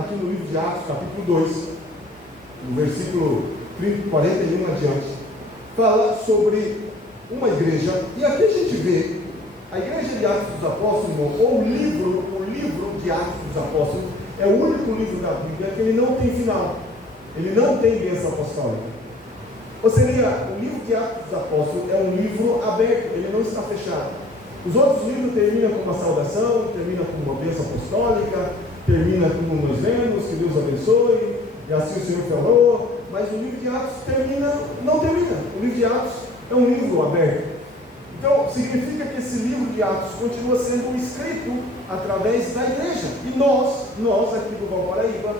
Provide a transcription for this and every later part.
aqui no livro de Atos, capítulo 2, no versículo 41 adiante, fala sobre uma igreja, e aqui a gente vê a igreja de Atos dos Apóstolos, ou o livro de Atos dos Apóstolos, é o único livro da Bíblia que ele não tem final, ele não tem bênção apostólica. Ou seja, o livro de Atos dos Apóstolos é um livro aberto, ele não está fechado. Os outros livros terminam com uma saudação, terminam com uma bênção apostólica, termina como nós vemos, que Deus abençoe, e assim o Senhor falou, mas o livro de Atos não termina. O livro de Atos é um livro aberto. Então, significa que esse livro de Atos continua sendo escrito através da igreja. E nós aqui do Valparaíba,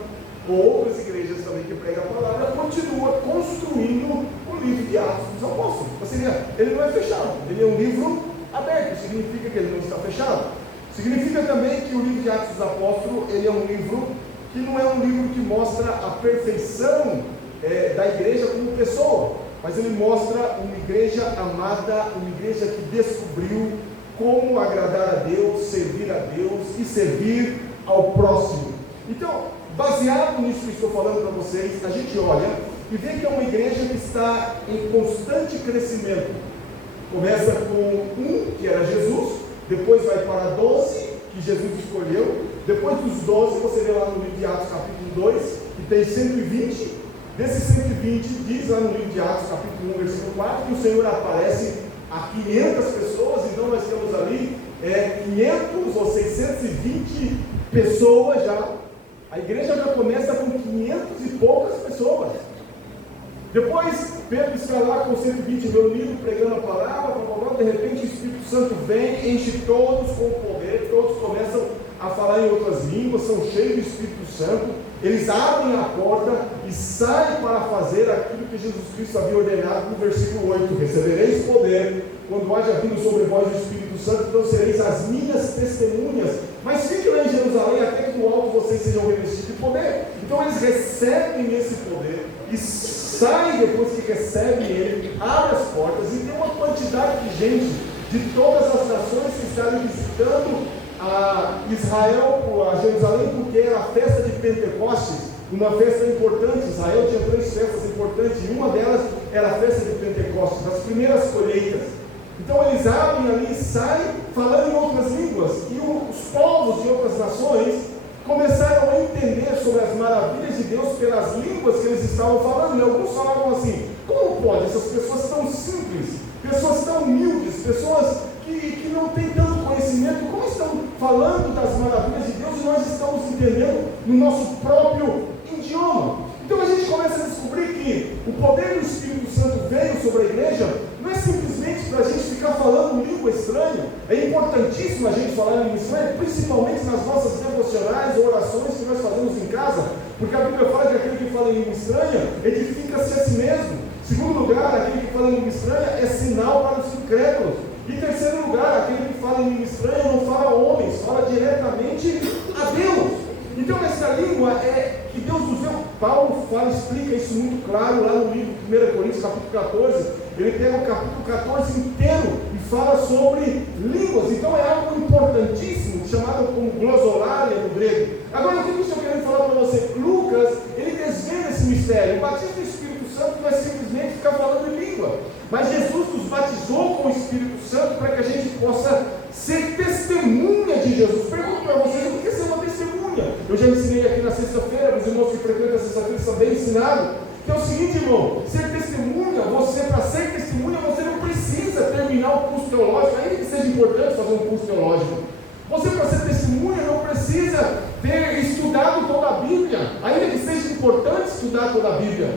ou outras igrejas também que pregam a palavra, continua construindo o livro de Atos dos Apóstolos. Ou seja, ele não é fechado, ele é um livro aberto, significa que ele não está fechado. Significa também que o livro de Atos dos Apóstolos, ele é um livro que não é um livro que mostra a perfeição da igreja como pessoa, mas ele mostra uma igreja amada, uma igreja que descobriu como agradar a Deus, servir a Deus e servir ao próximo. Então, baseado nisso que estou falando para vocês, a gente olha e vê que é uma igreja que está em constante crescimento. Começa com um, que era Jesus, depois vai para 12, que Jesus escolheu, depois dos 12, você vê lá no livro de Atos capítulo 2, que tem 120, desses 120, diz lá no livro de Atos capítulo 1, versículo 4, que o Senhor aparece a 500 pessoas, então nós temos ali 500 ou 620 pessoas já. A igreja já começa com 500 e poucas pessoas. Depois, Pedro está lá com 120 reunidos, pregando a palavra, de repente o Espírito Santo vem, enche todos com o poder, todos começam a falar em outras línguas, são cheios do Espírito Santo, eles abrem a porta e saem para fazer aquilo que Jesus Cristo havia ordenado no versículo 8, recebereis poder, quando haja vindo sobre vós o Espírito Santo, então sereis as minhas testemunhas, mas fiquem lá em Jerusalém até que do alto vocês sejam revestidos de poder. Então eles recebem esse poder e saem depois que recebem ele, abrem as portas e tem uma quantidade de gente de todas as nações que estarem visitando a Israel, a Jerusalém, porque era a festa de Pentecostes, uma festa importante. Israel tinha 3 festas importantes e uma delas era a festa de Pentecostes, das primeiras colheitas. Então eles abrem ali e saem falando em outras línguas, e os povos de outras nações começaram a entender sobre as maravilhas de Deus pelas línguas que eles estavam falando, e alguns falavam assim: como pode essas pessoas tão simples, pessoas tão humildes, pessoas que não têm tanto conhecimento, como estão falando das maravilhas de Deus e nós estamos entendendo no nosso próprio idioma? Então a gente começa a descobrir que o poder do Espírito Santo veio sobre a igreja, não é simplesmente para a gente ficar falando língua estranha. É importantíssimo a gente falar língua estranha, principalmente nas nossas devocionais ou orações que nós fazemos em casa, porque a Bíblia fala que aquele que fala em língua estranha edifica-se a si mesmo. Segundo lugar, aquele que fala em língua estranha é sinal para os incrédulos. E terceiro lugar, aquele que fala em língua estranha não fala a homens, fala diretamente a Deus. Então essa língua é que Deus nos deu. Paulo explica isso muito claro lá no livro de 1 Coríntios capítulo 14. Ele pega o capítulo 14 inteiro e fala sobre línguas. Então é algo importantíssimo, chamado como glosolalia no grego. Agora o que eu estou querendo falar para você? Lucas, ele desvenda esse mistério. O batismo do Espírito Santo não é simplesmente ficar falando em língua, mas Jesus nos batizou com o Espírito Santo para que a gente possa ser testemunha de Jesus. Pergunto para vocês, o que é ser uma testemunha? Eu já ensinei aqui na sexta-feira, os irmãos que frequentam a sexta-feira estão bem ensinados, que é o seguinte, irmão: ser testemunha, para ser testemunha, você não precisa terminar o curso teológico, ainda que seja importante fazer um curso teológico. Você, para ser testemunha, não precisa ter estudado toda a Bíblia, ainda que seja importante estudar toda a Bíblia.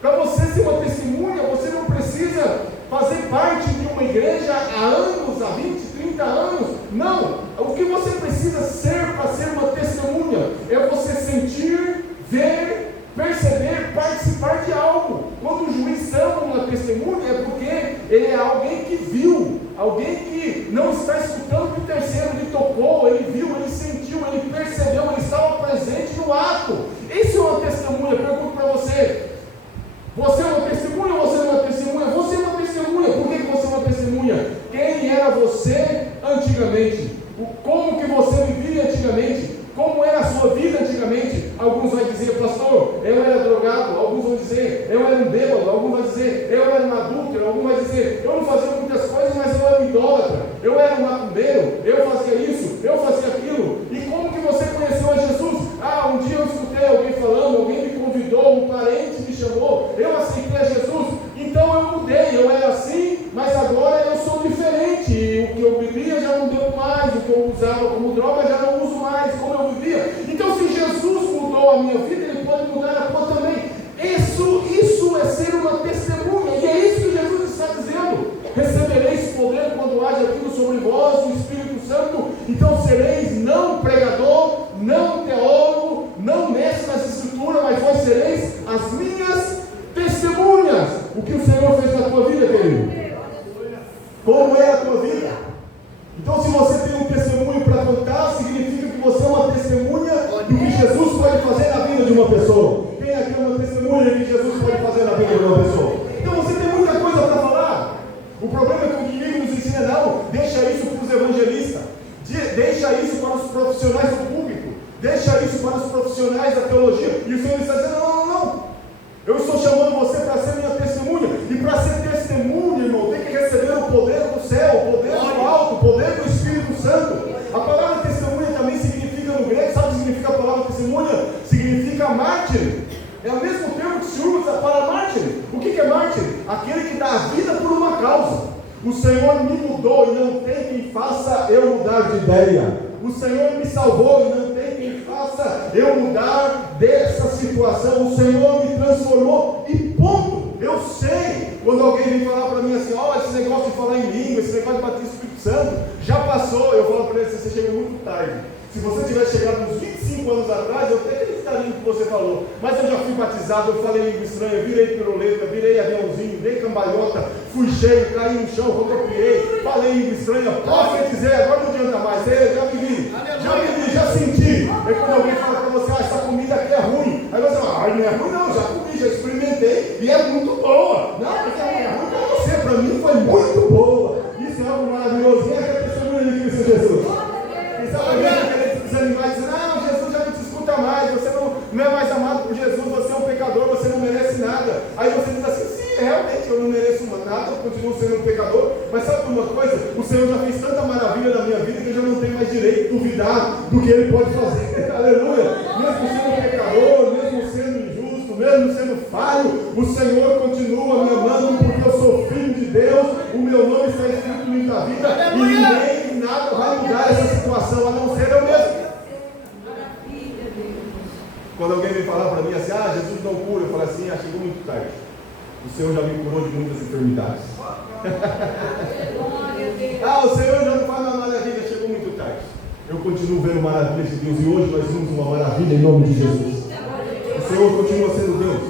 Para você ser uma testemunha, você não precisa fazer parte de uma igreja há anos, há 20, 30 anos. Não, o que você precisa ser para ser uma testemunha é você sentir, ver, perceber, participar de algo. Quando o juiz chama uma testemunha, é porque ele é alguém que viu, alguém que não está escutando o terceiro, ele tocou, ele viu, ele sentiu, ele percebeu, ele estava presente no ato. Isso é uma testemunha. Pergunto para você: você é uma testemunha ou você não é uma testemunha? Você é uma testemunha. Por que você é uma testemunha? Quem era você antigamente? Como que você vivia antigamente? Como era a sua vida antigamente? Alguns vão dizer, pastor, eu era drogado. Alguns vão dizer, eu era um bêbado. Alguns vão dizer, eu era um adúltero. Alguns vão dizer, eu não fazia muitas coisas, mas eu era um idólatra. Eu era um macumbeiro. Eu fazia isso, eu fazia aquilo. E como que você conheceu a Jesus? Um dia eu escutei alguém falando, alguém me convidou, um parente me chamou, eu aceitei a Jesus. Então eu mudei, eu era assim, mas agora eu sou diferente. E o que eu bebia já não deu mais, o que eu usava como droga já não uso mais, como eu vivia. Então, se Jesus mudou a minha vida, Ele pode mudar a tua também. Isso é ser uma testemunha, e é isso que Jesus está dizendo. Recebereis poder quando haja vindo sobre vós o Espírito Santo. Então sereis não pregador, não teólogo, não mestre nas Escrituras, mas vós sereis as minhas testemunhas. O que o Senhor fez na tua vida, querido? Como é a tua vida? Então, se você tem um testemunho para contar, significa que você é uma testemunha do que Jesus pode fazer na vida de uma pessoa. Quem aqui é uma testemunha do que Jesus pode fazer na vida de uma pessoa? Então, você tem muita coisa para falar. O problema é que o inimigo nos ensina, não, deixa isso para os evangelistas, deixa isso para os profissionais do público, deixa isso para os profissionais da teologia. E o Senhor está dizendo, não. Eu estou chamando você para ser minha testemunha. E para ser testemunha, irmão, tem que receber o poder do céu, o poder do alto, o poder do Espírito Santo. A palavra testemunha também significa no grego, sabe o que significa a palavra testemunha? Significa mártir. É o mesmo termo que se usa para mártir. O que é mártir? Aquele que dá a vida por uma causa. O Senhor me mudou e não tem quem faça eu mudar de ideia. O Senhor me salvou e não tem quem faça eu mudar dessa situação. O Senhor me transformou e ponto. Eu sei, quando alguém vem falar para mim assim, esse negócio de falar em língua, esse negócio de bater o Espírito Santo, já passou. Eu falo para ele, você chegou muito tarde. Se você tivesse chegado uns 25 anos atrás, eu até acreditaria no que você falou. Mas eu já fui batizado, eu falei língua estranha, virei piruleta, virei aviãozinho, dei cambalhota, fui cheio, caí no chão, rodopiei, falei língua estranha, profetizei, agora não adianta mais. Já vivi, já senti. É quando alguém fala para você, essa comida aqui é ruim. Aí você fala, não é ruim não, já comi, já experimentei e é muito boa. Não, porque é ruim para você, para mim foi muito boa. Isso é algo maravilhoso. Quem é que é testemunha de Cristo Jesus? Quem sabe alguém desanimar e dizer, não, Jesus já não te escuta mais, você não é mais amado por Jesus, você é um pecador, você não merece nada. Aí você diz assim, sim, realmente eu não mereço nada, eu continuo sendo um pecador, mas sabe uma coisa? O Senhor já fez tanta maravilha na minha vida que eu já não tenho mais direito de duvidar do que Ele pode fazer. Aleluia! Mesmo sendo pecador, mesmo sendo injusto, mesmo sendo falho, o Senhor continua me amando porque eu sou filho de Deus, o meu nome está escrito no livro da vida e ninguém, nada vai mudar essa situação, a não ser eu mesmo. Quando alguém vem falar para mim assim, Jesus não cura, eu falo assim, chegou muito tarde. O Senhor já me curou de muitas enfermidades. O Senhor já não faz uma maravilha, chegou muito tarde. Eu continuo vendo maravilhas de Deus e hoje nós vimos uma maravilha em nome de Jesus. O Senhor continua sendo Deus.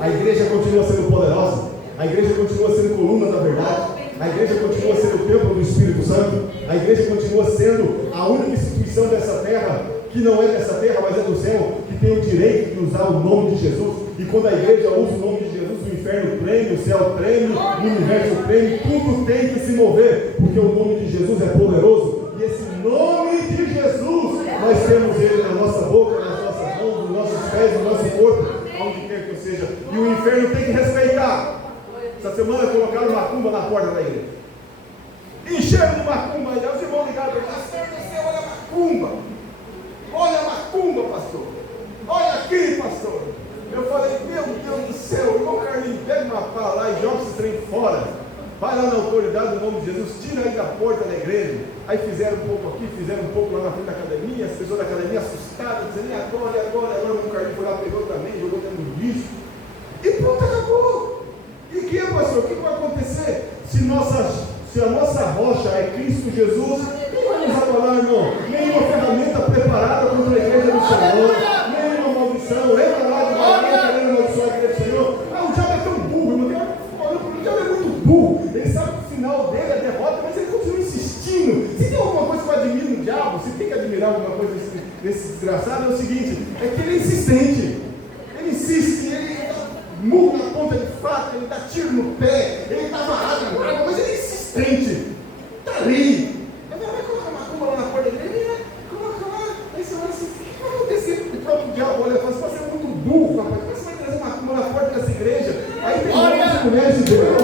A igreja continua sendo poderosa. A igreja continua sendo coluna da verdade. A igreja continua sendo o templo do Espírito Santo. A igreja continua sendo a única instituição dessa terra, que não é dessa terra, mas é do céu, que tem o direito de usar o nome de Jesus. E quando a igreja usa o nome de Jesus, o inferno treme, o céu treme, o universo treme, tudo tem que se mover, porque o nome de Jesus é poderoso. E esse nome de Jesus, nós temos ele na nossa boca, nas nossas mãos, nos nossos pés, no nosso corpo, onde quer que seja. E o inferno tem que respeitar. Essa semana colocaram macumba na porta da igreja. Encheram de macumba, aí os irmãos ligaram para mim, olha a macumba. Olha a macumba, pastor. Olha aqui, pastor. Eu falei, meu Deus do céu, irmão Carlinhos, pega uma pala lá e joga esse trem fora. Vai lá na autoridade do nome de Jesus, tira aí da porta da igreja. Aí fizeram um pouco aqui, fizeram um pouco lá na frente da academia, as pessoas da academia assustadas, dizendo, e agora, o irmão Carlinhos foi lá, pegou também, jogou dentro do lixo. E pronto, acabou. E o que é, pastor? O que vai acontecer se a nossa rocha é Cristo Jesus? Quem vai nos abalar, irmão? Nenhuma ferramenta preparada contra a igreja do Senhor, nenhuma maldição. Lembra lá de Maria querendo amaldiçoar a igreja do Senhor? O diabo é tão burro, irmão. O diabo é muito burro. Ele sabe que o final dele é derrota, mas ele continua insistindo. Se tem alguma coisa que eu admiro no diabo, se tem que admirar alguma coisa desse desgraçado, é o seguinte: é que ele é insistente. Ele insiste, ele murra na ponta de faca, ele dá tiro no pé, ele dá varada na água, mas ele é insistente. Está ali. Vai colocar uma macumba lá na porta dele, coloca lá. Aí você olha assim, o que vai acontecer? O próprio diabo olha e fala com mulheres de Deus.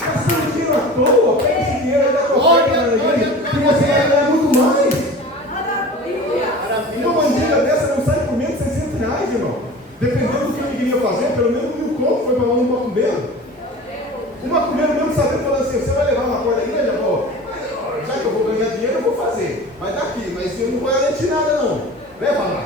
Gastando dinheiro à toa, pega esse dinheiro e dá tua oferta na igreja, que você vai ganhar muito mais. Uma bandeira dessa não sai por menos de 600 reais, irmão. Dependendo do que ele queria fazer, pelo menos 1.000 conto foi para um macumbeiro. O macumbeiro mesmo sabendo, falando assim, você vai levar uma corda aqui, né, já que eu vou ganhar dinheiro, eu vou fazer. Vai dar aqui, mas eu não vou garantir nada não. Leva lá.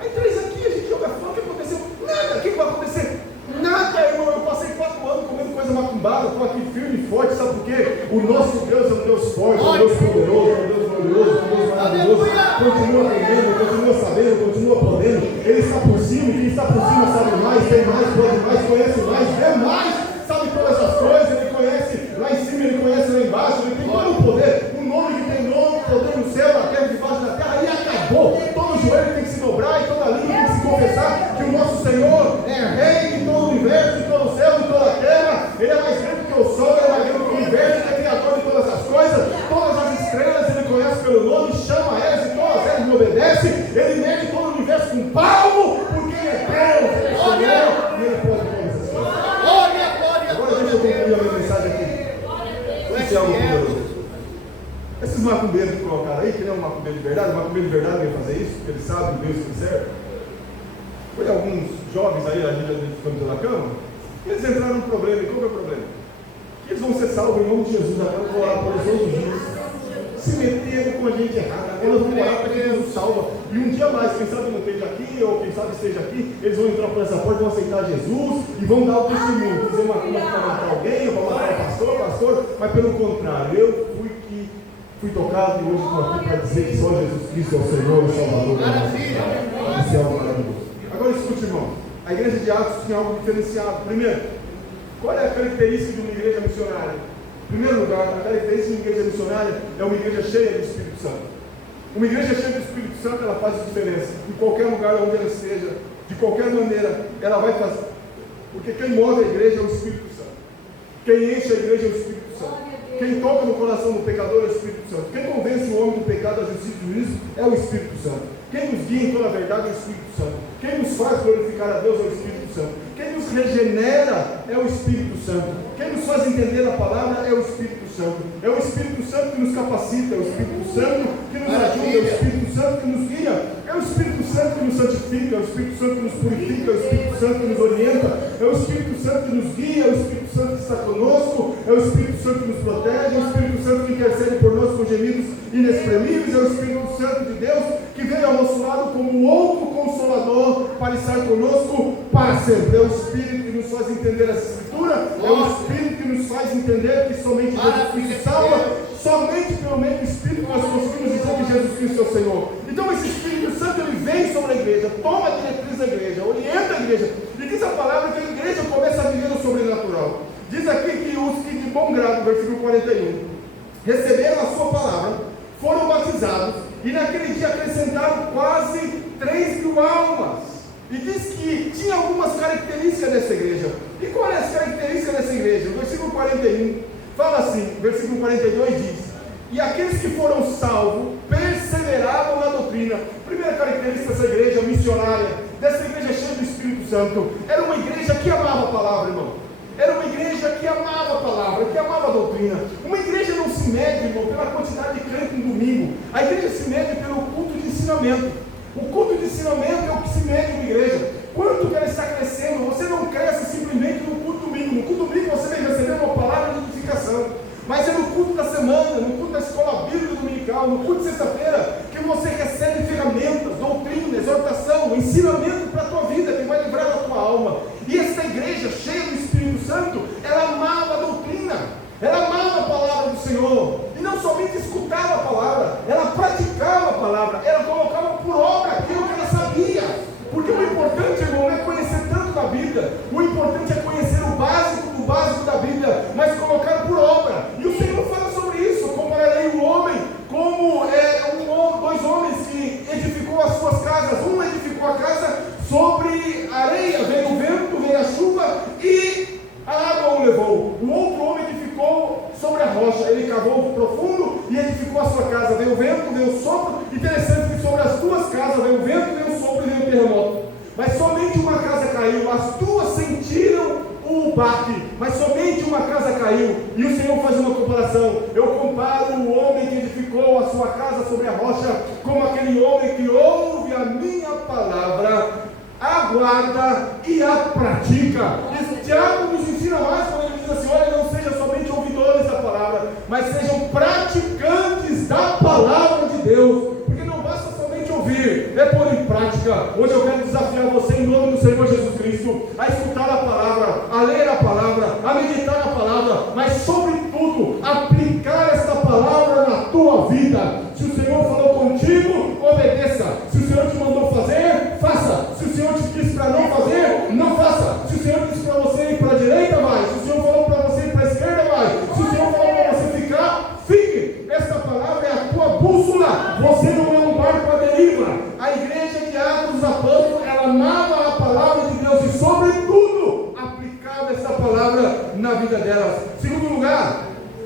Aí traz aqui, a gente joga fora, o que aconteceu? Nada, o que vai acontecer? Nada, irmão, eu passei 4 anos comendo coisa macumbada, estou aqui firme e forte, sabe por quê? O nosso Deus é um Deus forte, é um Deus poderoso, é um Deus glorioso, é um Deus maravilhoso, continua aprendendo, continua sabendo, continua podendo, Ele está por cima, e quem está por cima sabe mais, tem mais, pode mais, conhece mais, vê mais, sabe todas as coisas, Ele conhece lá em cima, Ele conhece lá embaixo, Ele tem todo o poder, um nome que tem nome, poder no céu, na terra, debaixo da terra, e acabou. Todo joelho tem que se dobrar e toda língua tem que se confessar que o nosso Senhor é Rei de todo o universo, de todo o céu, de toda a terra. Ele é mais grande que o sol, Ele é mais grande que o universo, Ele é criador de todas as coisas, todas as estrelas Ele conhece pelo nome, chama elas e todas elas lhe obedecem. Ele mede todo o universo com palmo, porque Ele é Deus, Ele é Senhor e Ele pode todas essas coisas. Agora deixa eu concluir a minha mensagem aqui. Esse é o macumbeiro. Esses macumbeiros que colocaram aí, que não é um macumbeiro de verdade, o macumbeiro de verdade veio fazer isso, porque ele sabe o Deus que ele serve. Foi alguns jovens aí, a gente ficando pela cama, e eles entraram num problema. E qual que é o problema? Que eles vão ser salvos em nome de Jesus, agora vão orar por eles todos os dias. Se meteram com a gente errada, agora vão orar para que Deus nos salva. E um dia mais, quem sabe não esteja aqui, ou quem sabe esteja aqui, eles vão entrar por essa porta, vão aceitar Jesus e vão dar o testemunho. Dizer uma coisa para matar alguém, ou para matar o pastor, mas pelo contrário, eu fui tocado e hoje estou aqui para dizer que só Jesus Cristo é o Senhor e o Salvador. Isso é algo maravilhoso. Agora escute, irmão. A igreja de Atos tinha algo diferenciado. Primeiro, qual é a característica de uma igreja missionária? Em primeiro lugar, a característica de uma igreja missionária é uma igreja cheia do Espírito Santo. Uma igreja cheia do Espírito Santo, ela faz diferença. Em qualquer lugar onde ela esteja, de qualquer maneira, ela vai fazer. Porque quem move a igreja é o Espírito Santo. Quem enche a igreja é o Espírito Santo. Quem toca no coração do pecador é o Espírito Santo. Quem convence o homem do pecado, da justiça e do juízo é o Espírito Santo. Quem nos guia em toda a verdade é o Espírito Santo. Quem nos faz glorificar a Deus é o Espírito Santo. Quem nos regenera é o Espírito Santo. Quem nos faz entender a palavra é o Espírito Santo. É o Espírito Santo que nos capacita, é o Espírito Santo que nos ajuda, é o Espírito Santo que nos guia, é o Espírito Santo que nos santifica, é o Espírito Santo que nos purifica, é o Espírito Santo que nos orienta, é o Espírito Santo que nos guia, é o Espírito Santo que está conosco, é o Espírito Santo que nos protege, é o Espírito Santo que intercede por nós com gemidos inexprimíveis, é o Espírito Santo de Deus que veio ao nosso lado como um outro Consolador para estar conosco para sempre. É o Espírito que nos faz entender essa Escritura, é o Espírito que nos faz entender que somente Jesus Cristo salva, somente pelo meio do Espírito nós conseguimos dizer que Jesus Cristo é o Senhor. Então esse Espírito Santo ele vem sobre a igreja, toma a diretriz da igreja, orienta a igreja, e diz a palavra que a igreja começa a viver o sobrenatural. Diz aqui que os que de bom grado, versículo 41, receberam a sua palavra, foram batizados, e naquele dia acrescentaram quase 3.000 almas. E diz que tinha algumas características dessa igreja. E qual é as características dessa igreja? O versículo 41 fala assim, versículo 42 diz: e aqueles que foram salvos perseveravam na doutrina. Primeira característica dessa igreja missionária, dessa igreja cheia do Espírito Santo, era uma igreja que amava a palavra, irmão. Era uma igreja que amava a palavra, que amava a doutrina. Uma igreja não se mede, irmão, pela quantidade de crente no domingo. A igreja se mede pelo culto de ensinamento. O culto de ensinamento é o que se mede uma igreja. Quanto que ela está crescendo? Você não cresce simplesmente no culto domingo. No culto domingo você vem receber uma palavra de edificação. Mas é no culto da semana, no culto da escola bíblica dominical, no culto de sexta-feira, que você recebe ferramentas, doutrina, exortação, ensinamento para a tua vida, que vai livrar a tua alma. E essa igreja cheia do Espírito Santo, ela amava a doutrina, ela amava a palavra do Senhor, e não somente escutava a palavra, ela praticava a palavra, ela colocava por obra aquilo que ela sabia, porque o importante, irmão, não é conhecer tanto da Bíblia, o importante é conhecer o básico do básico da Bíblia, mas colocar por obra. E o Senhor fala sobre isso: compararei o homem como dois homens que edificou as suas casas. Um edificou a casa sobre areia, veio o vento, veio a chuva e a água o levou. O outro homem edificou sobre a rocha, ele cavou profundo e edificou a sua casa. Veio o vento, veio o sopro. Interessante que baque, mas somente uma casa caiu. E o Senhor faz uma comparação. Eu comparo o homem que edificou a sua casa sobre a rocha como aquele homem que ouve a minha palavra, aguarda e a pratica. E Tiago nos ensina mais quando ele diz assim: olha, não sejam somente ouvidores da palavra, mas sejam praticantes da palavra de Deus. Porque não basta somente ouvir, é pôr em prática. Hoje eu quero desafiar você em nome do Senhor Jesus Cristo a escutar a palavra, a ler a palavra, a meditar a palavra, mas sobretudo aplicar esta palavra na tua vida. Se o Senhor falou contigo, obedeça. Se o Senhor te mandou fazer, faça. Se o Senhor te disse para não fazer, não faça. Se o Senhor disse para você ir para a direita, vai. Se o Senhor falou para você ir para a esquerda, vai. Se o Senhor falou para você ficar, fique. Esta palavra é a tua bússola. Você não é um barco à deriva. A igreja de Atos dos Apóstolos, ela amava a palavra de Deus e, sobretudo, aplicava essa palavra na vida delas. Segundo lugar,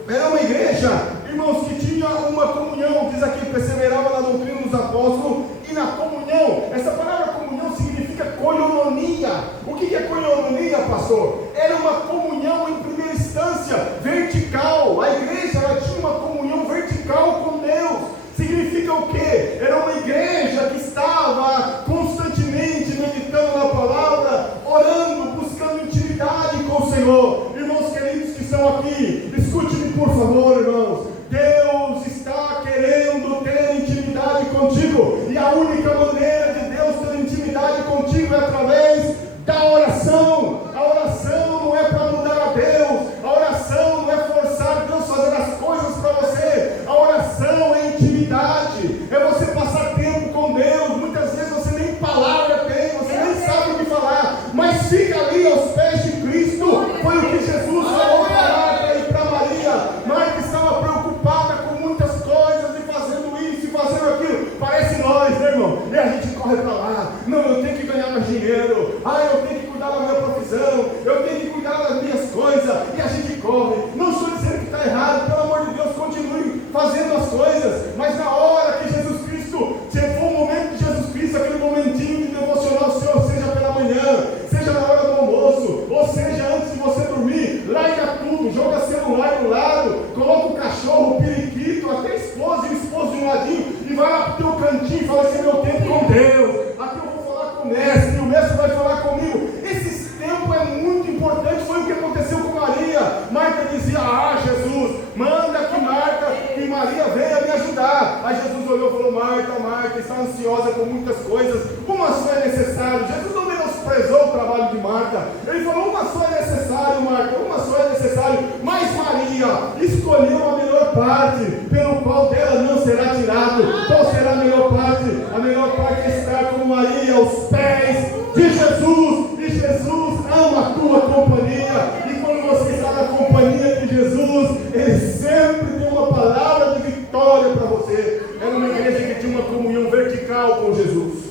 era uma igreja, irmãos, que tinha uma comunhão. Diz aqui, perseverava na doutrina dos apóstolos e na comunhão. Essa palavra comunhão significa koinonia. O que é koinonia, pastor? Era uma comunhão em primeira instância, vertical. A igreja, ela tinha uma comunhão vertical com Deus. Significa o quê? Era uma igreja que estava constantemente meditando na palavra, orando, buscando intimidade com o Senhor. Irmãos queridos que estão aqui, escute-me por favor, irmãos. Deus está querendo ter intimidade contigo, e a única maneira de Deus ter intimidade contigo é através da oração. A oração não é para mudar a Deus, a oração não é forçar Deus a fazer as coisas para você. A oração é intimidade, é você passar tempo com Deus. Muitas vezes você nem palavra tem, você nem sabe o que falar, mas fica ali aos pés de Cristo. Foi o que Jesus falou para Marta e para Maria. Marta estava preocupada com muitas coisas, e fazendo isso e fazendo aquilo. Parece nós, né, irmão? E a gente corre para lá. Não, eu tenho que ganhar mais dinheiro. Eu tenho que cuidar da minha profissão. Eu tenho que cuidar das minhas coisas. E a gente corre. Não estou dizendo que está errado. Pelo amor de Deus, continue fazendo as coisas. Mas na hora que Jesus Cristo, chegou o momento de Jesus Cristo, aquele momentinho de devocionar o Senhor, seja pela manhã, seja na hora do almoço, ou seja antes de você dormir, larga tudo, joga celular do lado, coloca o cachorro, o periquito, até a esposa e o esposo de um ladinho, e vai lá para o teu cantinho e fala: esse é meu tempo com Deus. Aqui eu vou falar com o mestre, e o mestre vai falar comigo. Esse tempo é muito importante. Foi o que aconteceu com Maria. Marta dizia: Jesus, manda que Marta e Maria venha me ajudar. Aí Jesus olhou e falou: Marta, Marta, está ansiosa com muitas coisas, uma só é necessário. Jesus não menosprezou o trabalho de Marta. Ele falou: uma só é necessário, Marta, uma só é necessário. Mas Maria escolheu a melhor parte, pelo qual dela não será tirado. Qual será a melhor parte? A melhor parte é estar com Maria aos pés de Jesus. E Jesus ama a tua companhia. E quando você está na companhia de Jesus, Ele sempre tem uma palavra de vitória para você. Era uma igreja que tinha uma comunhão vertical com Jesus.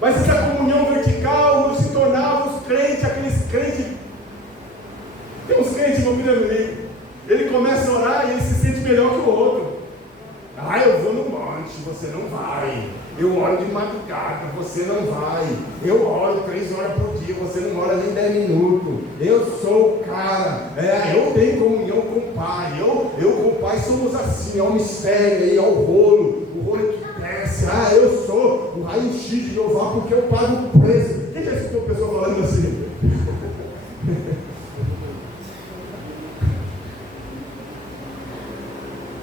Mas essa comunhão vertical não se tornava os crentes, aqueles crentes. Tem uns crentes no Mineiro. Ele começa a orar e ele se sente melhor que o outro. Eu vou no monte, você não vai. Eu oro de madrugada, você não vai. Eu oro 3 horas por dia, você não ora nem 10 minutos. Eu sou o cara. Eu tenho comunhão com o Pai. Eu com o Pai somos assim. É um mistério aí, é o rolo que cresce. Eu sou o raio-x de Jeová porque eu pago o preço. Quem já escutou a pessoa falando assim?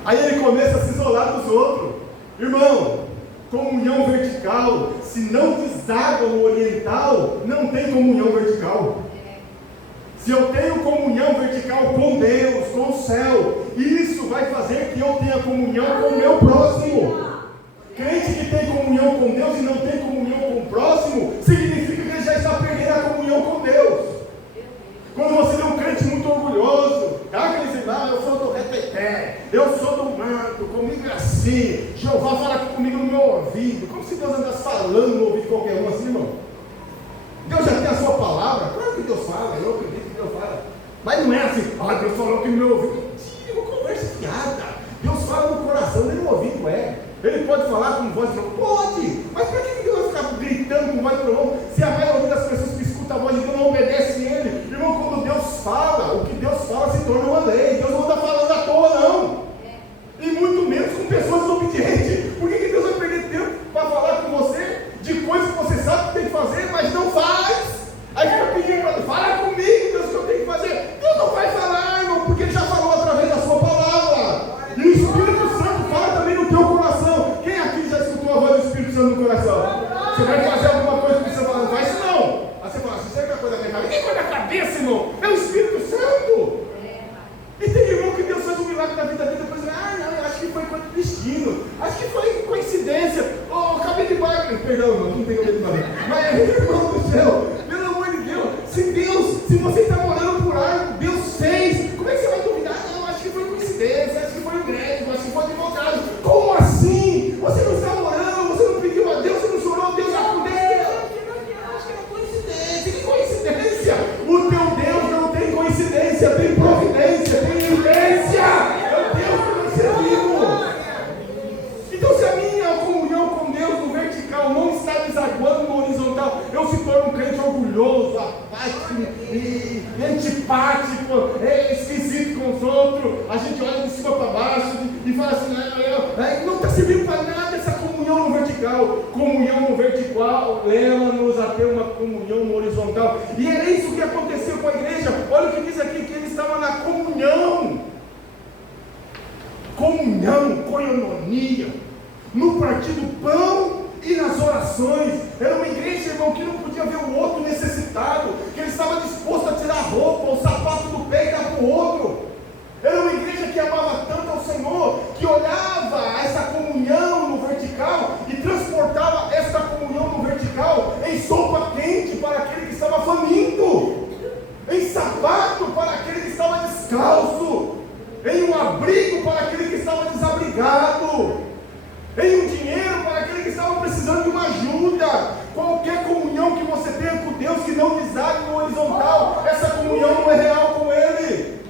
Aí ele começa a se isolar dos outros. Irmão, comunhão vertical, se não deságua no oriental, não tem comunhão vertical. Se eu tenho comunhão vertical com Deus, com o céu, isso vai fazer que eu tenha comunhão com o meu próximo. Crente que tem comunhão com Deus e não tem comunhão com o próximo, significa que ele já está perdendo a comunhão com Deus. Quando você vê um crente muito orgulhoso, aqueles irmãos: eu sou do reteté, eu sou do manto, comigo é assim, Jeová fala comigo no meu ouvido. Como se Deus andasse falando no ouvido de qualquer um assim, irmão? Deus já tem a sua palavra? Claro que Deus fala, eu acredito que Deus fala. Mas não é assim: Deus falou aqui no meu ouvido. Mentira, uma conversa fiada. Deus fala no coração, nem no ouvido é. Ele pode falar com voz de trovão? Pode! Mas para que Deus vai gritando com voz de trovão se a maioria das pessoas que escutam a voz de Deus não obedece Ele? Irmão, quando Deus buscando no coração. Você vai fazer alguma coisa que você fala, não faz isso não. Aí você fala, você serve a coisa da minha cabeça. Ninguém coisa da cabeça, irmão. É o Espírito Santo. E tem irmão que Deus faz um milagre na vida dele, depois não, eu acho que foi coisa do destino, acho que foi coincidência, acabei de barco, perdão, irmão, não tenho medo de barco, mas irmão do céu, pelo amor de Deus, se você está morando por algo, Deus fez, como é que você vai duvidar? Não, acho que foi coincidência, acho que foi um médico, acho que foi advogado. Como assim? Você não está orando, você não pediu a Deus, você não chorou, Deus aconteceu. Acho que era coincidência. Que coincidência? O teu Deus não tem coincidência, tem providência, tem evidência. É o Deus que nós servimos. Então, se a minha comunhão com Deus no vertical não está desaguando no horizontal, eu se torno um crente orgulhoso, apático, antipático, esquisito com os outros. A gente olha de cima para baixo e fala assim, não está servindo para nada essa comunhão no vertical. Comunhão no vertical leva-nos a ter uma comunhão no horizontal. E é isso que aconteceu com a igreja. Olha o que diz aqui, que ele estava na comunhão, coinonia, no partir do pão e nas orações. Era uma igreja, irmão, que não podia ver o outro necessitado, que ele estava disposto a tirar a roupa, o sapato do pé e dar para o outro. Era uma igreja que amava tanto ao Senhor, que olhava essa comunhão no vertical e transportava essa comunhão no vertical em sopa quente para aquele que estava faminto, em sapato para aquele que estava descalço, em um abrigo para aquele que estava desabrigado, em um dinheiro para aquele que estava precisando de uma ajuda. Qualquer comunhão que você tenha com Deus que não desague no horizontal, essa comunhão não é real com Ele.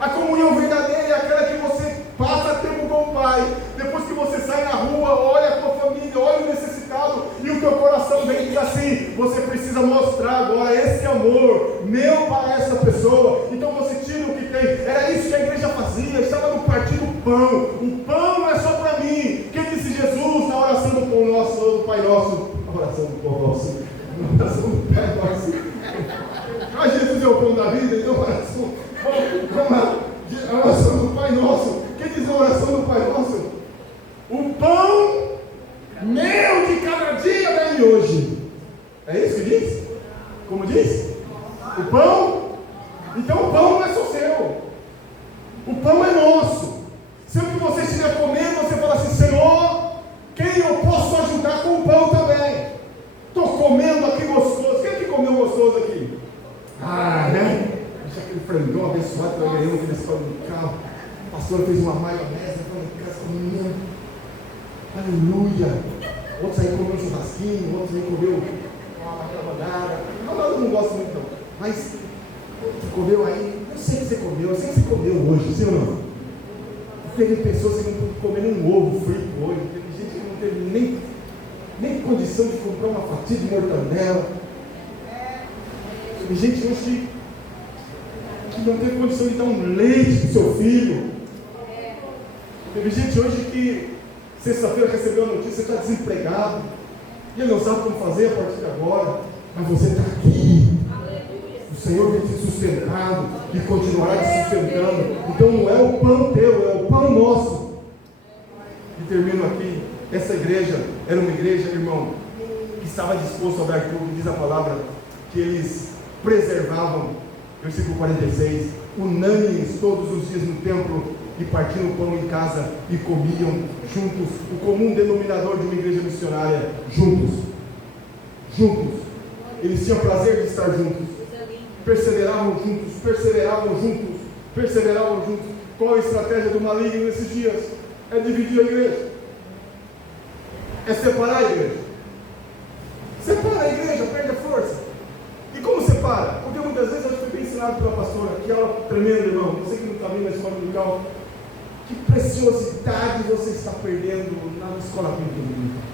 A comunhão verdadeira é aquela que você passa tempo com o Pai, depois que você sai na rua, olha a tua família, olha o necessitado, e o teu coração vem e diz assim, você precisa mostrar agora esse amor meu para essa pessoa. Então você tira o que tem. Era isso que a igreja fazia, estava no partir do pão. O pão não é só para mim. Quem disse Jesus na oração do pão nosso, do Pai Nosso? A oração do pão nosso, a oração do Pai Nosso. Mas Jesus é o pão da vida, então a oração do Pai Nosso. Quem diz a oração do Pai Nosso? O pão meu de cada dia dá-me hoje. É isso que diz? Como diz? O pão? Então o pão não é só seu. O pão é nosso. Sempre que você estiver comendo, você fala assim, Senhor, quem eu posso ajudar com o pão também? Estou comendo aqui gostoso. Quem é que comeu gostoso aqui? Né? Deixa aquele frangão abençoado que eu ganhei aquele escola no carro. O pastor fez uma maionese, eu falei, casa comendo. Aleluia. Outros aí comeu um churrasquinho, outros aí comeu uma macarronada. Eu não gosto muito não. Mas você comeu aí, eu sei que você comeu, eu sei que você comeu hoje, sim ou não? Teve pessoas que não comeram um ovo frito hoje, teve gente que não teve nem condição de comprar uma fatia de mortandela. Teve gente hoje que não teve condição de dar um leite para o seu filho. Teve gente hoje que sexta-feira recebeu a notícia que está desempregado e ele não sabe como fazer a partir de agora, mas você está aqui. O Senhor tem te sustentado e continuará te sustentando. Então não é o pão teu, é o pão nosso. E termino aqui. Essa igreja era uma igreja, irmão, que estava disposto a dar tudo. Diz a palavra que eles preservavam, versículo 46, unânimes todos os dias no templo e partiam o pão em casa e comiam juntos. O comum denominador de uma igreja missionária: juntos. Eles tinham prazer de estar juntos. Perseveravam juntos. Qual a estratégia do maligno nesses dias? É dividir a igreja, é separar a igreja. Separa a igreja, perde a força. E como separa? Porque muitas vezes a gente foi bem ensinado pela pastora, que aula tremenda, irmão. Você que não está vindo na escola dominical, que preciosidade você está perdendo na escola bíblica.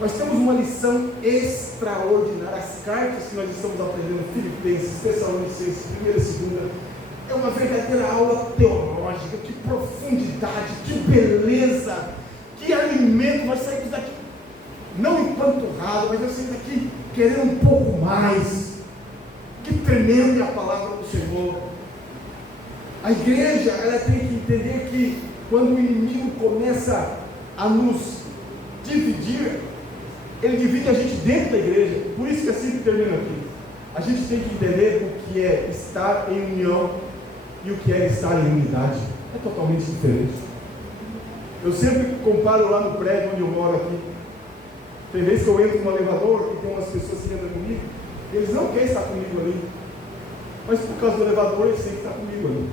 Nós temos uma lição extraordinária. As cartas que nós estamos aprendendo, Filipenses, Tessalonicenses, 1ª e 2ª, é uma verdadeira aula teológica. Que profundidade, que beleza, que alimento. Nós saímos daqui não empanturrado, mas nós saímos daqui querendo um pouco mais. Que tremenda é a palavra do Senhor. A igreja, ela tem que entender que quando o inimigo começa a nos dividir, Ele divide a gente dentro da igreja. Por isso que assim que termina aqui. A gente tem que entender o que é estar em união e o que é estar em unidade. É totalmente diferente. Eu sempre comparo lá no prédio onde eu moro aqui. Tem vezes que eu entro no elevador e tem umas pessoas que andam comigo, eles não querem estar comigo ali, mas por causa do elevador eles têm que estar comigo ali.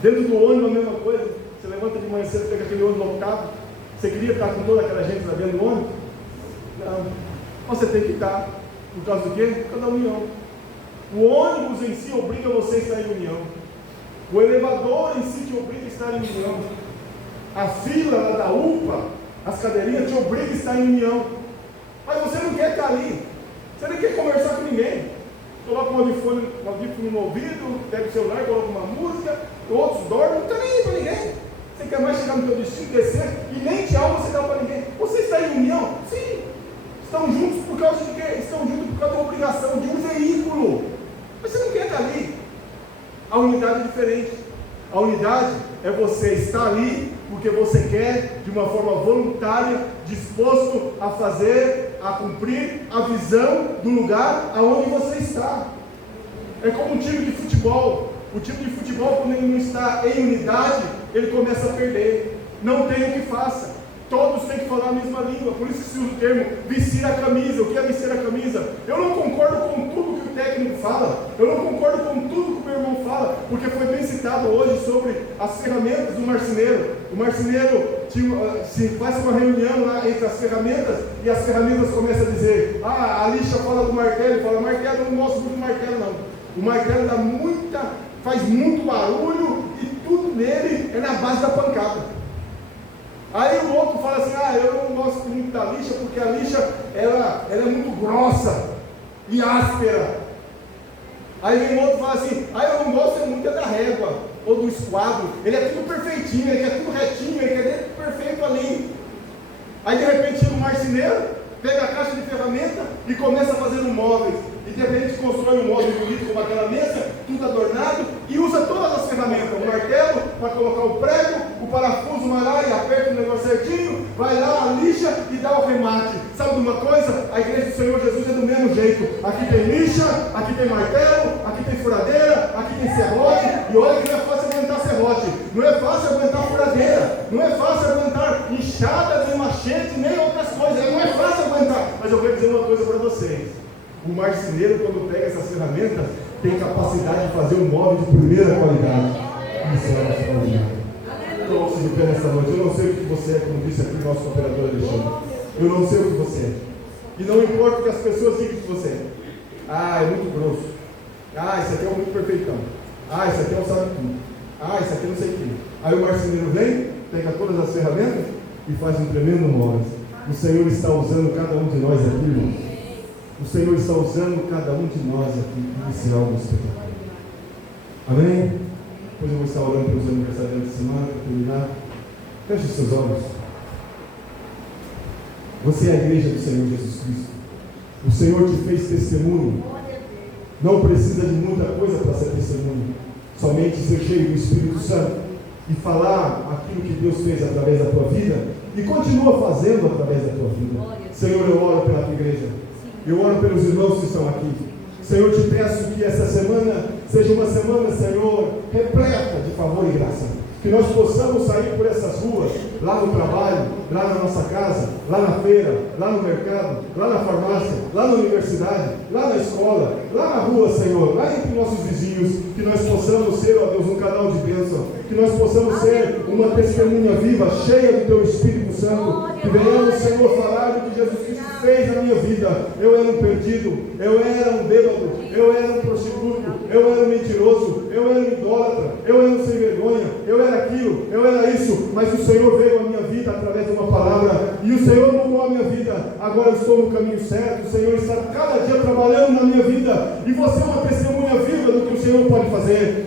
Dentro do ônibus a mesma coisa. Você levanta de manhã cedo, pega aquele ônibus lotado. Você queria estar com toda aquela gente lá dentro do ônibus? Não. Você tem que estar. Por causa do quê? Por causa da união. O ônibus em si obriga você a estar em união. O elevador em si te obriga a estar em união. A fila lá da UPA, as cadeirinhas te obrigam a estar em união. Mas você não quer estar ali. Você nem quer conversar com ninguém. Coloca um audífono no ouvido, pega o celular, coloca uma música, outros dormem, não está nem aí para ninguém. Você quer mais chegar no seu destino, descer, e nem tchau você dá para ninguém. Você está em união? Sim. Estão juntos por causa de quê? Estão juntos por causa da obrigação de um veículo. Mas você não quer estar ali. A unidade é diferente. A unidade é você estar ali porque você quer, de uma forma voluntária, disposto a fazer, a cumprir a visão do lugar aonde você está. É como um time de futebol. O time de futebol, quando ele não está em unidade, ele começa a perder. Não tem o que faça. Todos têm que falar a mesma língua. Por isso que se usa o termo vestir a camisa. O que é vestir a camisa? Eu não concordo com tudo que o técnico fala. Eu não concordo com tudo que o meu irmão fala. Porque foi bem citado hoje sobre as ferramentas do marceneiro. O marceneiro se faz uma reunião lá entre as ferramentas e as ferramentas começam a dizer: ah, a lixa fala do martelo. Fala, martelo, eu não gosto muito do martelo não. O martelo faz muito barulho e tudo nele é na base da pancada. Aí o outro fala assim: ah, eu não gosto muito da lixa porque a lixa ela é muito grossa e áspera. Aí vem o outro e fala assim: ah, eu não gosto muito da régua ou do esquadro, ele é tudo perfeitinho, ele quer tudo retinho, ele quer tudo perfeito ali. Aí de repente chega um marceneiro, pega a caixa de ferramenta e começa a fazer um móvel. E de repente constrói um móvel bonito como aquela mesa, tudo adornado, e usa todas as ferramentas, o martelo para colocar o prego, o parafuso vai lá e aperta o negócio certinho, vai lá, a lixa e dá o remate. Sabe de uma coisa? A igreja do Senhor Jesus é do mesmo jeito. Aqui tem lixa, aqui tem martelo, aqui tem furadeira, aqui tem serrote, e olha que não é fácil aguentar serrote, não é fácil aguentar furadeira, não é fácil aguentar enxada, nem machete, nem outras coisas, não é fácil aguentar. Mas eu vou dizer uma coisa para vocês: o marceneiro, quando pega essas ferramentas, tem capacidade de fazer um móvel de primeira qualidade. Isso é a nossa qualidade. Então, vamos de pé nessa noite. Eu não sei o que você é, como disse aqui o nosso operador Alexandre. Eu não sei o que você é. E não importa o que as pessoas digam que você é. Ah, é muito grosso. Ah, esse aqui é muito perfeitão. Ah, esse aqui é o sabe tudo. Ah, esse aqui não sei o que. Aí o marceneiro vem, pega todas as ferramentas e faz um tremendo móvel. O Senhor está usando cada um de nós aqui, irmãos. O Senhor está usando cada um de nós aqui para iniciar algo espetacular. Amém? Depois eu vou estar orando pelos aniversariantes da semana, para terminar. Feche os seus olhos. Você é a igreja do Senhor Jesus Cristo. O Senhor te fez testemunho. Não precisa de muita coisa para ser testemunho. Somente ser cheio do Espírito Santo e falar aquilo que Deus fez através da tua vida e continua fazendo através da tua vida. Senhor, eu oro pela tua igreja. Eu oro pelos irmãos que estão aqui. Senhor, te peço que essa semana seja uma semana, Senhor, repleta de favor e graça. Que nós possamos sair por essas ruas, lá no trabalho, lá na nossa casa, lá na feira, lá no mercado, lá na farmácia, lá na universidade, lá na escola, lá na rua, Senhor, lá entre nossos vizinhos, que nós possamos ser, ó Deus, um canal de bênção, que nós possamos ser uma testemunha viva, cheia do Teu Espírito Santo, que venhamos, Senhor, falar do que Jesus Cristo fez na minha vida. Eu era um perdido, eu era um bêbado, eu era um prostituto, eu era um mentiroso, eu era um idólatra, eu era um sem vergonha, eu era aquilo, eu era isso, mas o Senhor veio à minha vida através de uma palavra, e o Senhor mudou a minha vida. Agora eu estou no caminho certo, o Senhor está cada dia trabalhando na minha vida, e você é uma testemunha viva do que o Senhor pode fazer.